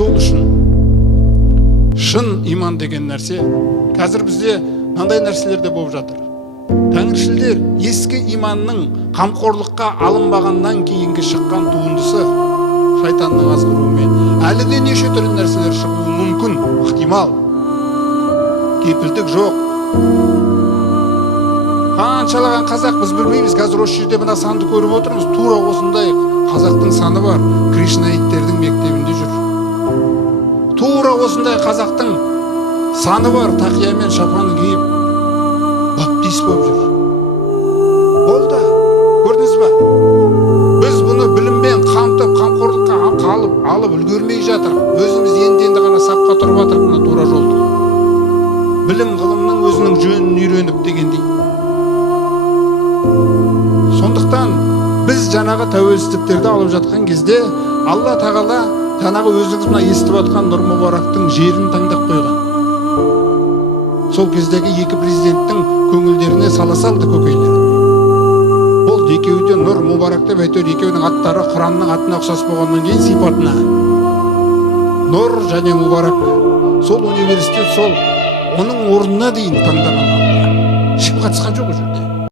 сол үшін шын иман деген нәрсе қазір бізде мынандай нәрселер де болып жатыр. Тәңіршілдер ескі иманның қамқорлыққа алынбағаннан кейінгі шыққан туындысы шайтанның азғыруымен әлі де неше түрлі нәрселер шығуы мүмкін, ықтимал. Кепілдік жоқ. Қаншалаған қазақ біз білмейміз. Қазір осы жерде мына санды көріп отырмыз. Тура осындай қазақтың саны бар. Кришнаиттердің мектебінде жүр. Тура осындай қазақтың саны бар. Тақия мен шапанын киіп баптист болып жүр. Болды. Көрдіңіз ба? Біз бұны біліммен қамтып, қамқорлыққа алып үлгермей жатыр. Өзіміз енді ғана сапқа тұрып жатырмыз мына тура жолды. Білім ғылымның өзінің жөнін үйреніп дегендей. Сондықтан біз жаңағы тәуелсіздіктерді алып жатқан кезде Алла тағала жаңағы өзіңіз мына естіп жатқан Нұр Мүбарактың жерін таңдап қойған. Сол кездегі екі президенттің көңілдеріне сала салды көкейлер. Болды, екеуі де Нұр Мүбарак деп әйтеуір екеуінің аттары Құранның атына ұқсас болғаннан кейін сипатына Нұр және Мүбарак. Сол университет сол оның орнына дейін таңдаған. Ешкім қатысқан жоқ ол жерде.